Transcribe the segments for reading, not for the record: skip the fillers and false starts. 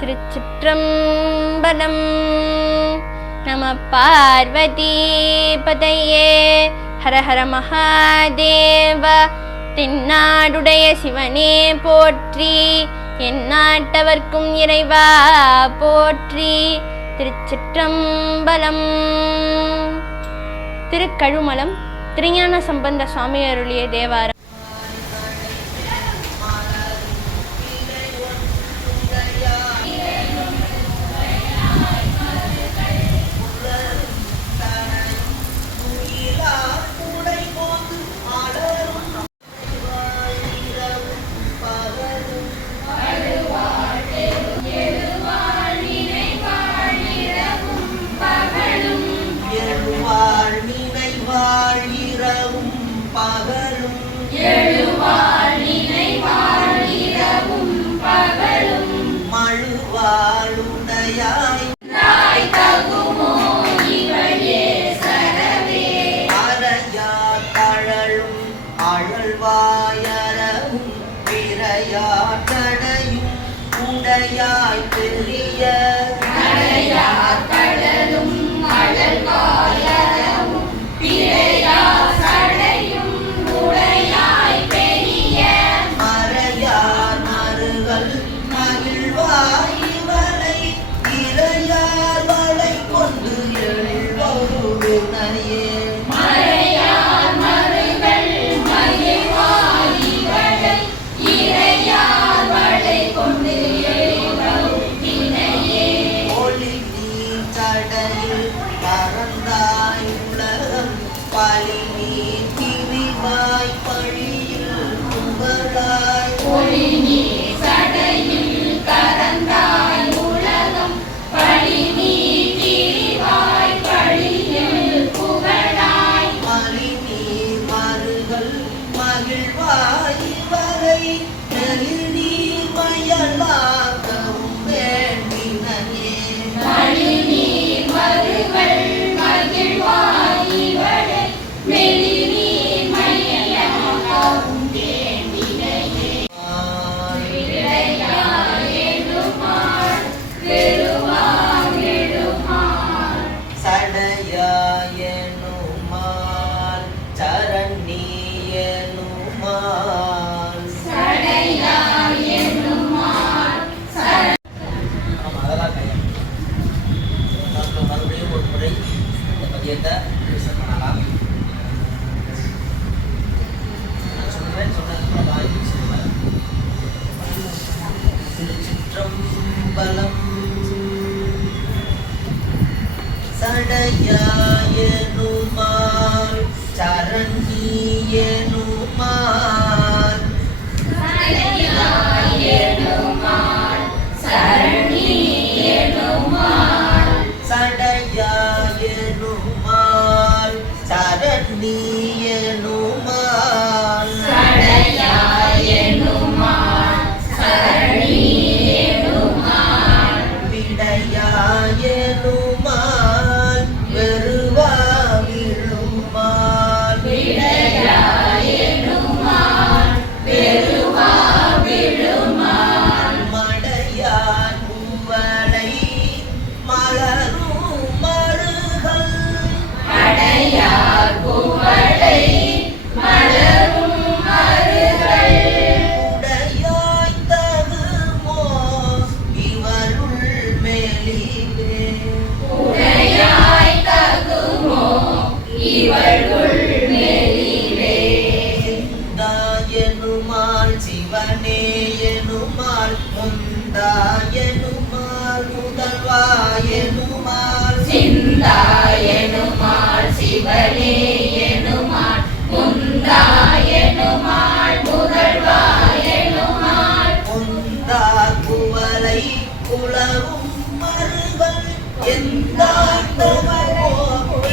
திருச்சிற்றம்பலம். நம பார்வதி பதையே. ஹர ஹர மகாதேவ. தென்னாடுடைய சிவனே போற்றி, எந்நாட்டவர்க்கும் இறைவா போற்றி. திருச்சிற்றம்பலம். திருக்கழுமலம் திருஞான சம்பந்த சுவாமி அருளிய தேவாரம். அழல்வாயரவும் பிறையாட்டடையும் உடையாய் பெரிய கடலும் அழல்வாயரவும் பிறையாட்டடையும் உடையாய் பெரிய மறையார் மருகள் மகிழ்வாய்வளை இறையார் வளை கொண்டு எழுவரு வினையே சடையாயனுமால் சரணியனுமால் சடையாயனுமால் சரணியனுமால் சடையாயனுமால் சரணியனுமால் சடையாயனுமால் சரணியனுமால் விடையாயனுமால் வெறுவா விழுமால் விடையாயனுமால் வெறுவா விழுமால் மடையார் பூவலை மலரும் மருகள் மடையார் பூவலை மலரும் மருகள் உடையாய் தகுமோ இவருள் மேலிலே உடையாய் தகுமோ இவருள் மேலிலே சிந்தாயனுமால் சிவனேயனுமால் முந்தாயனுமால் முதல்வாயனுமால் சிந்தாயனுமால் சிவனேயனுமால் முந்தாயனுமால் முதல்வாயனுமால் முந்தா குவலை குளவும் மருகள் எந்தாட்டமோ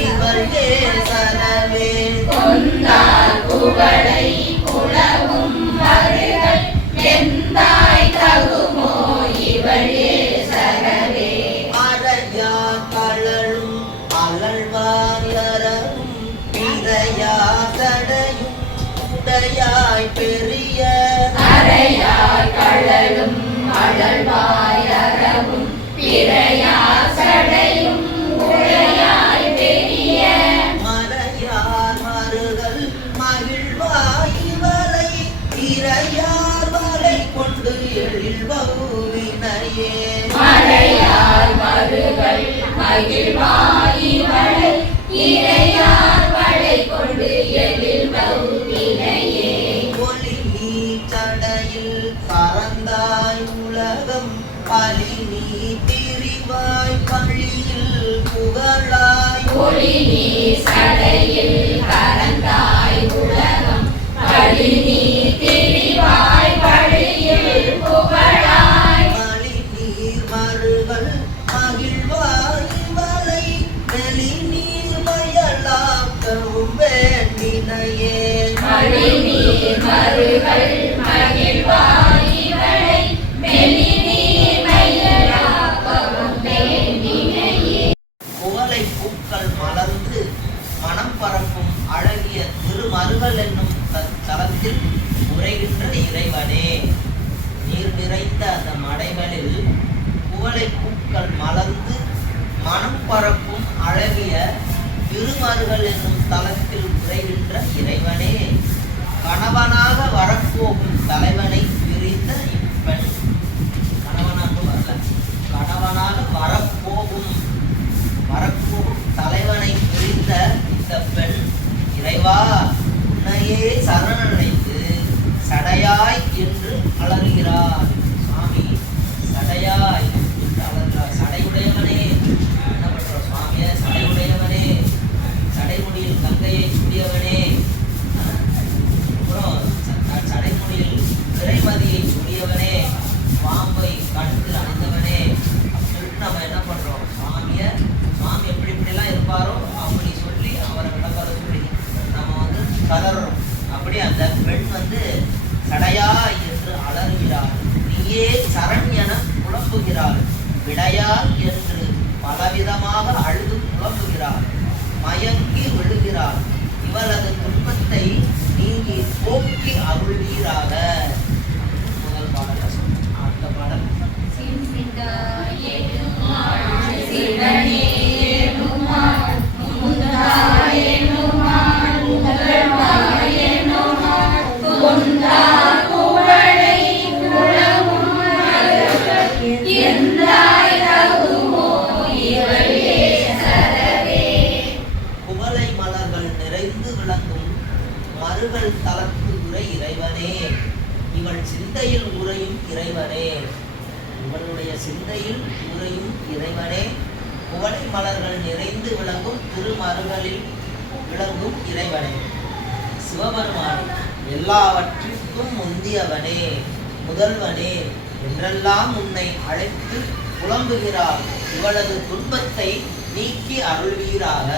இவள் ஏசனவே முந்தார் குவலை குளவும் மருகள் எந்தாய் தகுமோ இவள் ஏசனவே அறையா கழலும் அலழ்வாயரவும் இறையா தடையும் உடையாய் பெரிய அறையா கழலும் அழல்வாயரவும் மலையார் மருகல் மகிழ்வாய் வளை இறையார் வளை கொண்டு எழில்வவினையே ஒளி நீ சடையில் பறந்தாய் உலகம் பலி நீ திரிவாய் பழியில் புகழாய் மலி நீர் மருகல் மகிழ்வாய் வளை வெளி நீர் மயலாக்கவும் வேண்டினையே குவளை பூக்கள் மலர்ந்து மனம் பரப்பும் அழகிய திருமருகல் என்னும் தலத்தில் உரைகின்ற இறைவனே. நீர் நிறைந்த அந்த மடைகளில் குவளை பூக்கள் மலர்ந்து மனம் பரப்பும் அழகிய திருமருகல் என்னும் தலத்தில் உரைகின்ற இறைவனே, கணவனாக வரப்போகும் தலைவனை பிரிந்த இப்பெண், கணவனாக வரல, கணவனாக வரப்போகும் தலைவனை பிரிந்த இந்த பெண், இறைவா உன்னையே சரணடைந்து சடையாய் என்று அலறுகிறார். சுவாமி சடையாய் என்று அலறுகிறார். சடையுடையவனே, என்ன பண்ற சுவாமிய, சடையுடையவனே, சடைமுடியில் கங்கையை சூடியவனே, அப்புறம் சடைமுடியில் திரைமதியை சூடியவனே, பாம்பை கழுத்தில் அணிந்தவனே அப்படின்னு நம்ம என்ன பண்றோம், சுவாமி எப்படி இப்படிலாம் இருப்பாரோ அப்படி சொல்லி அவரை விளக்காத சொல்லி நம்ம கதறோம். அப்படி அந்த பெண் சடையா என்று அலறுகிறாள். நீயே சரண் என புலம்புகிறாள். விடையால் என்று பலவிதமாக அழுது புலம்புகிறாள். மயங்கி விழுகிறாள். இவளது துன்பத்தை நீங்கி போக்கி அருள்வீராக. முதல் பாடல். அடுத்த பாடல். குவளை மலர்கள் நிறைந்து விளங்கும் மருகல் தலத்து உரை இறைவனே, இவள் சிந்தையில் உரையும் இறைவனே, இவளுடைய சிந்தையில் உரையும் இறைவனே, குவளை மலர்கள் நிறைந்து விளங்கும் திருமருகலில் விளங்கும் இறைவனே, சிவபெருமான் எல்லாவற்றிற்கும் முந்தியவனே, முதல்வனே என்றெல்லாம் உன்னை அழைத்து புலம்புகிறார். இவளது துன்பத்தை நீக்கி அருள்வீராக.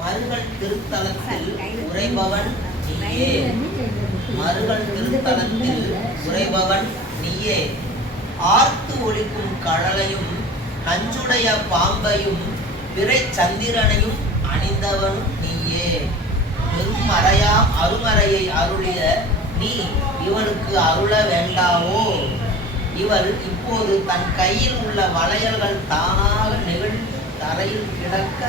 மருகல் திருத்தலத்தில் உரைபவன் நீயே, மருகல் திருத்தலத்தில் உரைபவன் நீயே, ஆர்த்து ஒலிக்கும் கடலையும் நஞ்சுடைய பாம்பையும் பிறை சந்திரனையும் அணிந்தவனும் நீயே. பெருமறையாம் அருமறையை அருளிய நீ இவளுக்கு அருள வேண்டாவோ? இவள் இப்போது தன் கையில் உள்ள வளையல்கள் தானாக நெகிழ்ந்து தரையில் கிடக்க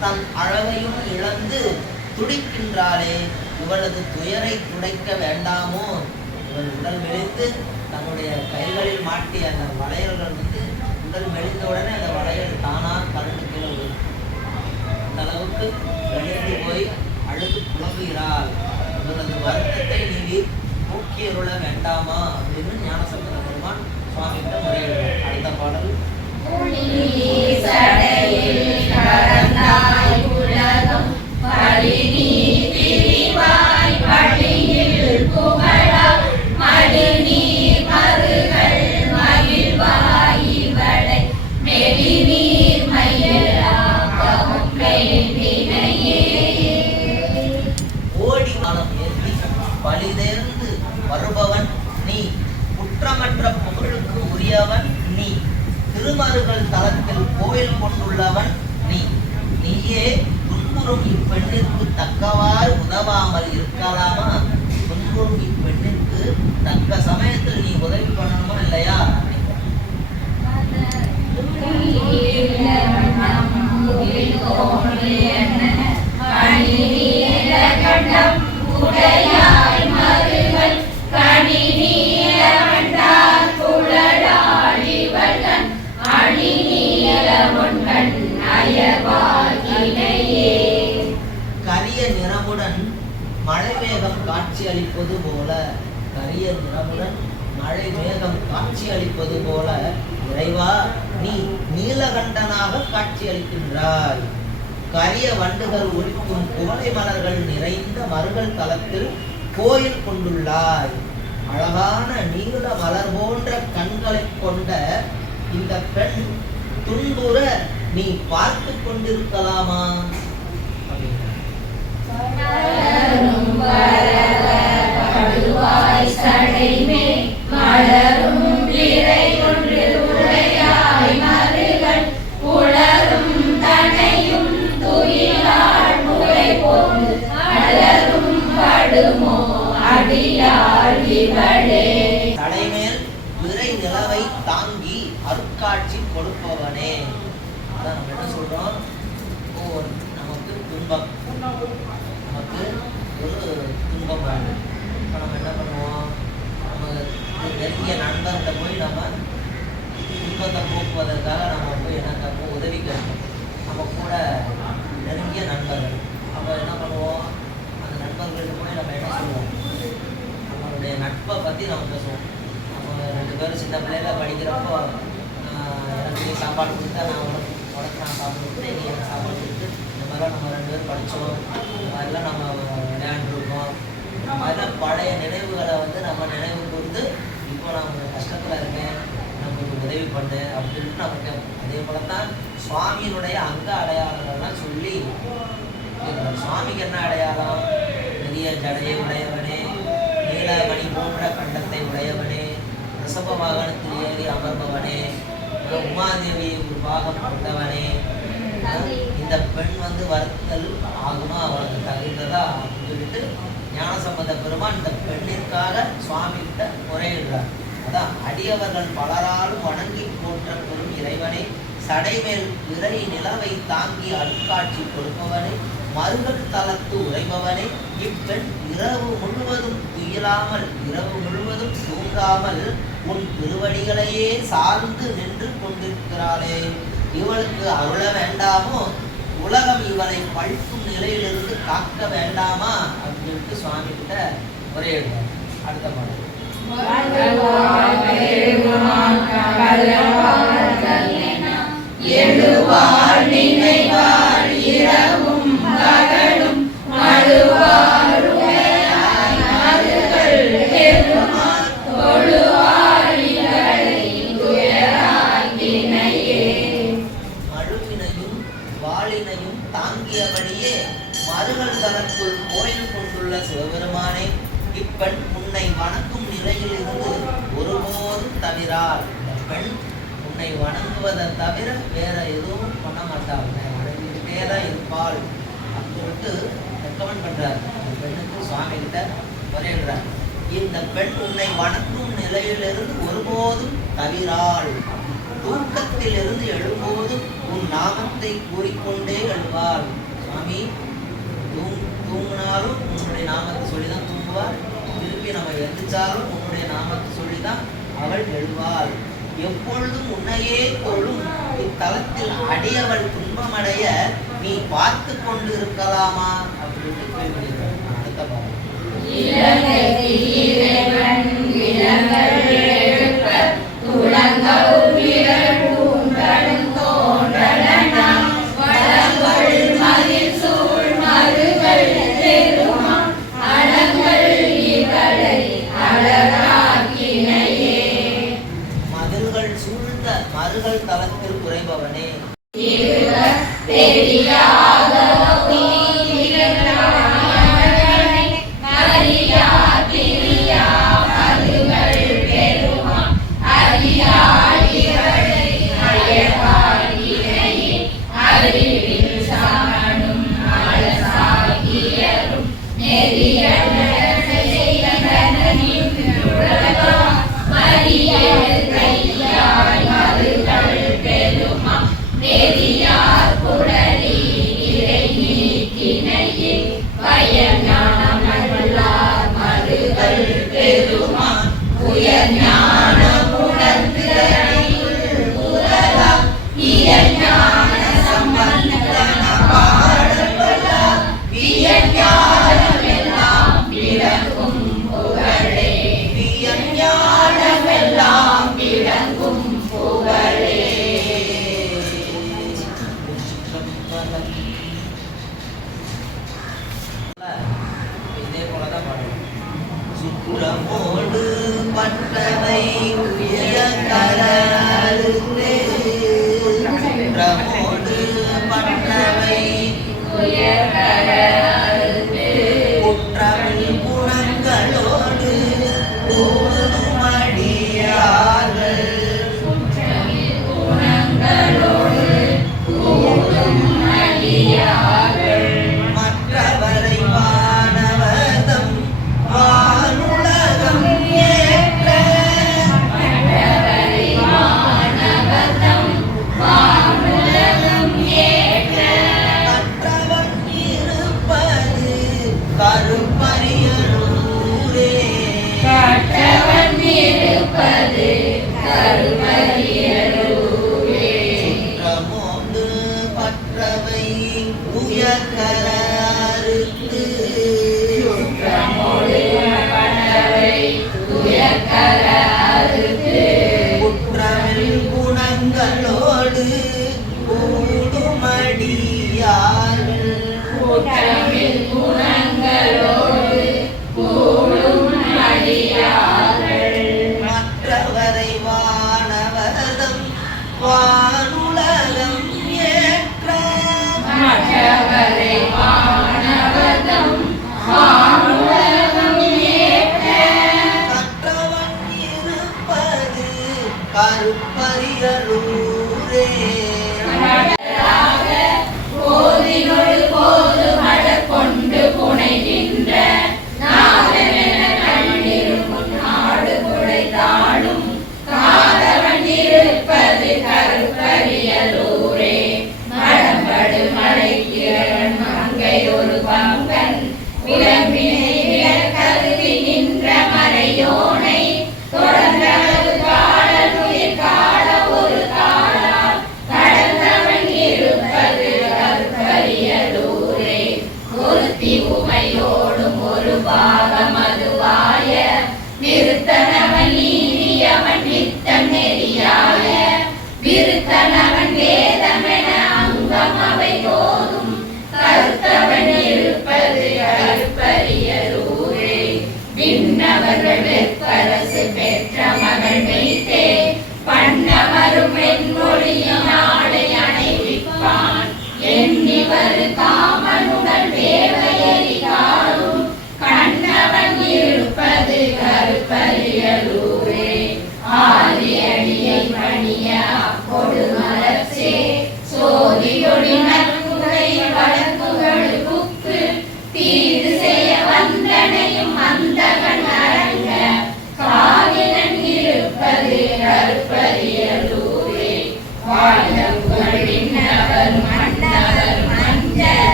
தன் அழகையும் இழந்து துடிக்கின்றாளே, இவளது துயரை துடைக்க வேண்டாமோ? இவள் உடல் மெலிந்து தன்னுடைய கைகளில் மாட்டிய அந்த வளையல்கள் உடல் மெலிந்த உடனே அந்த வளையல் தானாக கரண்டு கீழே விழும். அந்த அளவுக்கு வெளிந்து போய் அழுது புலம்புகிறாள். இவளது வருத்தத்தை நீ போக்கியருள வேண்டாமா அப்படின்னு ஞானசம்பந்த பெருமான் சுவாமிகிட்ட முறையிடுவார். அடுத்த பாடல். ஓடி வானம் மழை மேகம் காட்சி அளிப்பது போல, கரிய நிறமுடன் மழை மேகம் காட்சி அளிப்பது போல இறைவா நீ நீலகண்டனாக காட்சி அளிக்கின்றாய். கரிய வண்டுகள் ஒலிக்கும் குவளை மலர்கள் நிறைந்த மருகல் தலத்தில் கோயில் கொண்டுள்ளாய். அழகான நீல மலர் போன்ற கண்களை கொண்ட இந்த பெண் துன்புற நீ பார்த்து கொண்டிருக்கலாமா? தலைமேல் விரை நிலவை தாங்கி அருட்காட்சி கொடுப்பவனே. அதான் நம்ம என்ன சொல்றோம், நமக்கு துன்பம், நமக்கு ஒரு துன்பம் வேணும். இப்போ நம்ம என்ன பண்ணுவோம், நம்ம நெருங்கிய நண்பர்கிட்ட போய் நம்ம துன்பத்தை போக்குவதற்காக நம்ம போய் என்ன கேட்போம், உதவி கேட்போம். நம்ம கூட நெருங்கிய நண்பர்கள், அப்போ என்ன பண்ணுவோம், அந்த நண்பர்கள்ட்ட போய் நம்ம என்ன சொல்லுவோம், நம்மளுடைய நட்பை பற்றி நம்ம பேசுவோம். நம்ம 2 பேரும் சின்ன பிள்ளையில படிக்கிறப்போ எனக்கு நீ சாப்பாடு கொடுத்தா நான் உனக்கு நான் சாப்பாடு கொடுத்தேன், நீ எனக்கு சாப்பாடு கொடுத்து இந்த மாதிரிலாம் நம்ம 2 பேரும் படித்தோம், இந்த மாதிரிலாம் நம்ம விளையாண்டுருக்கோம். இந்த மாதிரிலாம் பழைய நினைவுகளை வந்து நம்ம நினைவு கூர்ந்து இப்போ நான் கஷ்டத்தில் இருக்கேன், நமக்கு உதவி பண்ணு அப்படின்ட்டு நம்ம கேட்போம். அதே போல தான் சுவாமியினுடைய அங்க அடையாளங்கள்லாம் சொல்லி, சுவாமிக்கு என்ன அடையாளம், பெரிய ஜடையை உடையவனே, நீலமணி போன்ற கண்டத்தை உடையவனே, ரிஷப வாகனத்தில் ஏறி அமர்பவனே, உமாதேவியை ஒரு பாகம் கொண்டவனே, இந்த பெண் வந்து வருத்தல் ஆகுமா, அவளுக்கு தகுந்ததா அப்படின்னு சொல்லிட்டு ஞானசம்பந்த பெருமான் இந்த பெண்ணிற்காக சுவாமி கிட்ட முறையிடுறார். அதான் அடியவர்கள் பலராலும் வணங்கி போற்ற பெரும் இறைவனை, சடைமேல் விரை நிலவை தாங்கி அருட்காட்சி கொடுப்பவனை, மருகல் தலத்து உரைபவனை, இப்பெண் இரவு முழுவதும் துயிலாமல், இரவு முழுவதும் தூங்காமல் உன் திருவடிகளையே சார்ந்து நின்று கொண்டிருக்கிறாளே, இவளுக்கு அருள வேண்டாமோ, உலகம் இவளை பழிக்கும் நிலையிலிருந்து காக்க வேண்டாமா அப்படின்ட்டு சுவாமி கிட்ட முறையிடுறார். அடுத்த பாடல். மழுவினையும் வாளினையும் தாங்கியபடியே மருகல் தலத்துள் கோயில் கொண்டுள்ள சிவபெருமானே, இப்பெண் உன்னை வணங்கும் நிலையில் இருந்து ஒருபோதும் தவிரார். இந்த பெண் உன்னை வணங்குவதை தவிர வேற எதுவும் பண்ண மாட்டாள், உன்னை வணங்கிக்கிட்டே தான் இருப்பாள் அப்படின்ட்டு ரெக்கமெண்ட் பண்றார். இந்த பெண்ணுக்கு சுவாமி கிட்ட முறையிடுறார். இந்த பெண் உன்னை வணங்கும் நிலையிலிருந்து ஒருபோதும் தவிராள். தூக்கத்திலிருந்து எழும்போதும் உன் நாமத்தை கூறிக்கொண்டே எழுவாள். சுவாமி தூங்கினாலும் உன்னுடைய நாமத்தை சொல்லிதான் தூங்குவாள், திருப்பி நம்ம எந்திரிச்சாலும் உன்னுடைய நாமத்தை சொல்லிதான் அவள் எழுவாள். எப்பொழுதும் உன்னையே தொழும் இத்தலத்தில் அடியவள் துன்பமடைய நீ பார்த்து கொண்டு இருக்கலாமா அப்படின்னு கேள்விப்படுகிறார். அடுத்த பாடம். மதில்கள் சூழ்ந்த மருகல் தலத்தில் குறைபவனே, சம்பந்தன பாடல் வியஞானம் எல்லாம் குற்றமோடு பற்றவை உயர்கரருந்தே குற்றமோடு பற்றவை குற்றமில் குணங்களோடு கூடும் அடியார்கள் மற்றவரை வானவதம் வானுலகம் ஏற்ற கற்றவன் இருப்பது கருப்பரியலூரே சுற்றமோடு பற்றவை உயர்கர அறுத்து குற்றமில் குணங்களோடு கூடுமடியார்கள் மற்றவரை வானவதம் வானுலகம் ஏற்ற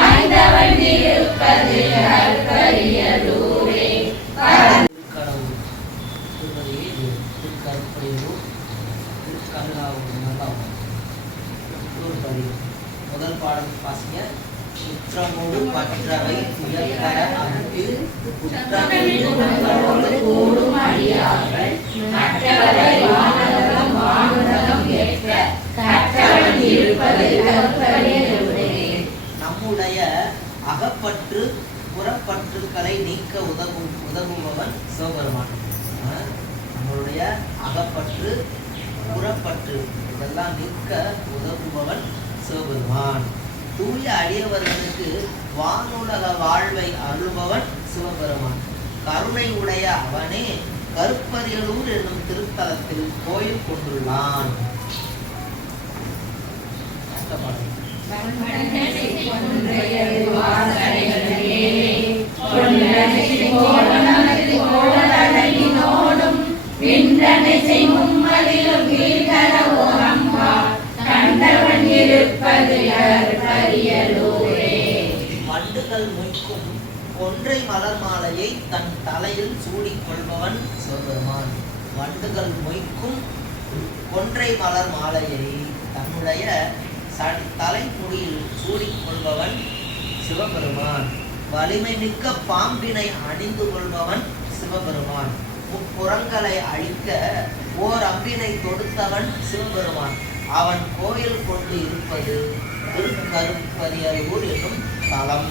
கற்றவன் இருப்பது கருப்பரியலூரே முதல் பாடம் பாசிங்க. குற்றமோடு பற்றவை உயர்கர அறுத்து குற்றமில் குணங்களோடு கூடும் அடியார்கள் மற்றவரை வானுலகம் ஏற்ற கற்றவன் இருப்பது கருப்பரியலூரே. நம்முடைய அகப்பற்று புறப்பற்றுக்களை நீக்க உதவுபவன் சிவபெருமான். நம்மளுடைய அகப்பற்று புறப்பற்று இதெல்லாம் நீக்க உதவுபவன் சிவபெருமான். தூய அடியவர்களுக்கு வானுலக வாழ்வை அருள்பவன் சிவபெருமான். கருணை உடைய அவனே கருப்பரியலூர் என்னும் திருத்தலத்தில் கோயில் கொண்டுள்ளான். வண்டுகள் மொய்க்கும் கொன்றை மலர் மாலையை தன் தலையில் சூடிக் கொள்பவன் சிவபெருமான். வண்டுகள் மொய்க்கும் கொன்றை மலர் மாலையை தன்னுடைய தலைமுடியில் சூடிக் கொள்பவன் சிவபெருமான். வலிமை மிக்க பாம்பினை அணிந்து கொள்பவன் சிவபெருமான். முப்புறங்களை அழிக்க ஓர் அம்பினை தொடுத்தவன் சிவபெருமான். அவன் கோயில் கொண்டு இருப்பது திருக்கருப்பரியலூர் என்னும் தலம்.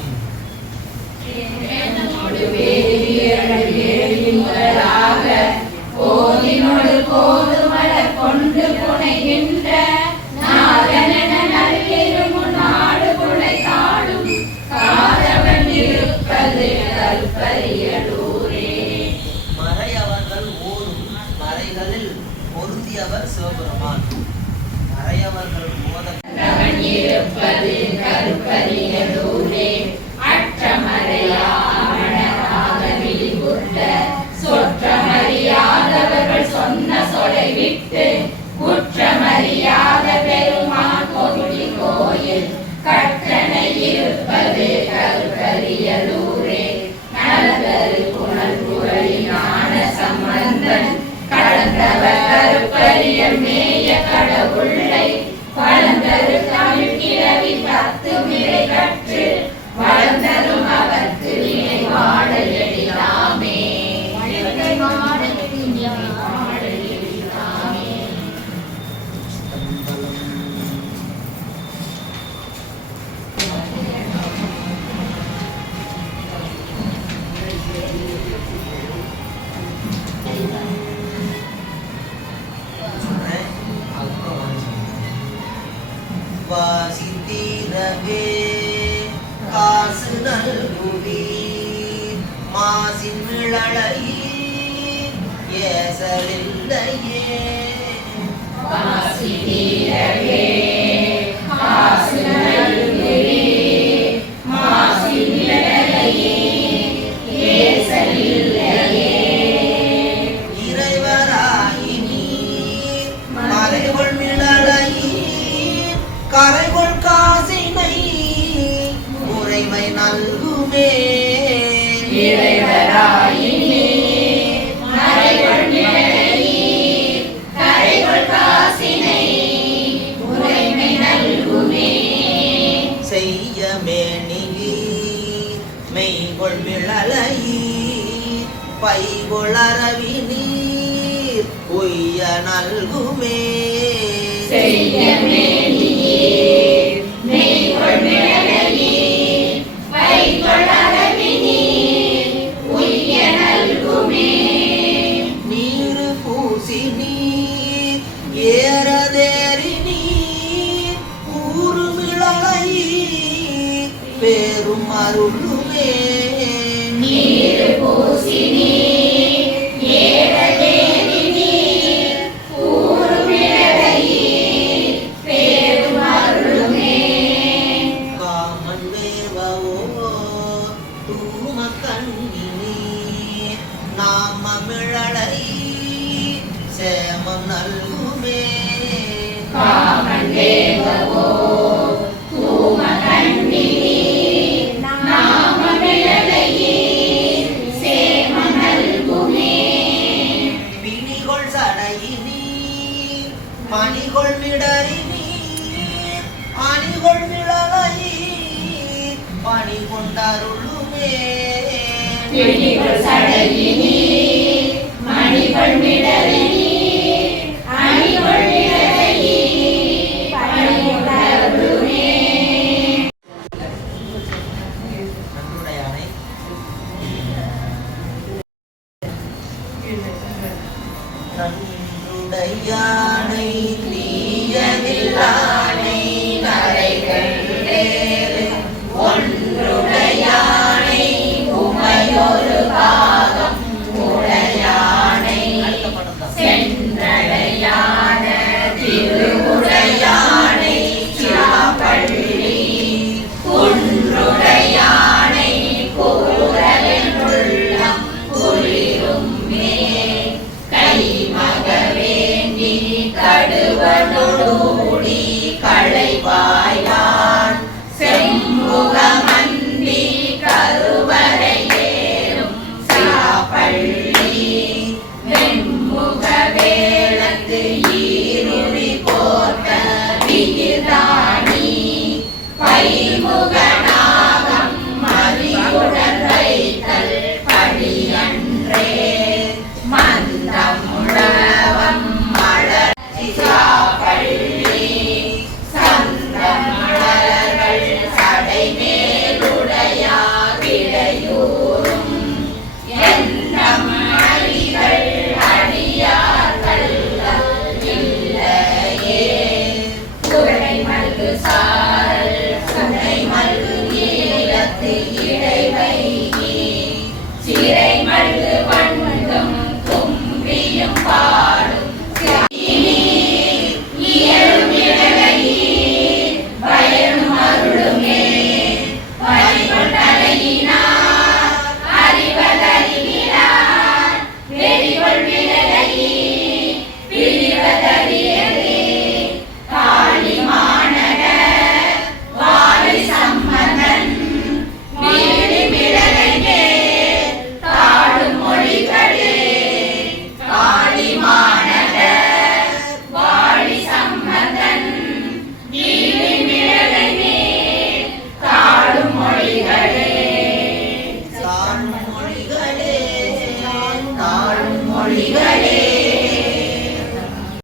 மறையவர்கள் ஓதும் மறைகளில் பொருந்தியவர் சிவபெருமான். மறையவர்கள் ஓத சொன்ன சொலை விட்டு குற்றமறியாத பெருமான் கோயில் கட்டணை இருப்பது கருப்பரியலூரே. நலதரு புனல் புகழி ஞான சம்பந்தன் கடந்தவர் கருப்பரியல் மேய கடவுளை வளர்ந்தரு தமிழ் கிழவி 10 மிரை கற்று வளர்ந்தரும் அவர்க்கு வினை வாழ எழிலாமே. வாசித்தீரவே காசு நல்குவீர் மாசின் விழலையீர் ஏசலில்லையே. வாசித்தீரவே காசு நல்குவீர் மாசின் விழலையீர் ஏசலில்லையே. இறைவராயினீர் மறைகொள் விழலையீர் கரைகொள் காசினை முறைமை நல்குமே. இறைவராயினீர் மறைகொள் விழலையீர் கரைகொள் காசினை முறைமை நல்குமே. செய்ய மேனிவீர் மெய்கொள் விழலையீர் பைகொள் அரவினீர் உய்ய நல்குமே. செய்ய மேனிவீர் மெய்கொள் விழலையீர் பைகொள் அரவினீர் உய்ய நல்குமே. நீரு பூசி நீர் ஏறதேறி நீர் கூறுமிழலையீர் பேரும் அருளுமே. நீரு பூசி நீர் ஏறதேறி நீர் கூறுமிழலையீர் பேரும் அருளுமே. காமன் வேவவோ தூம கண்ணினீர் நாமமிழலையீர் சேமம் நல்குமே. காமன் வேவவோ தூம கண்ணினீர் நாமமிழலையீர் சேமம் நல்குமே. பிணிகொள் சடையினீர் மணிகொள் மிடறினீர் அணிகொள் மிழலையீர் பணி கொண்டருளுமே. பிணிகொள் சடையினீர் மணிகொள் மிடறினீர் அணிகொள் மிழலையீர் பணி கொண்டருளுமே. நன்றுடையானை நன்றுடையானை தீயதில்லா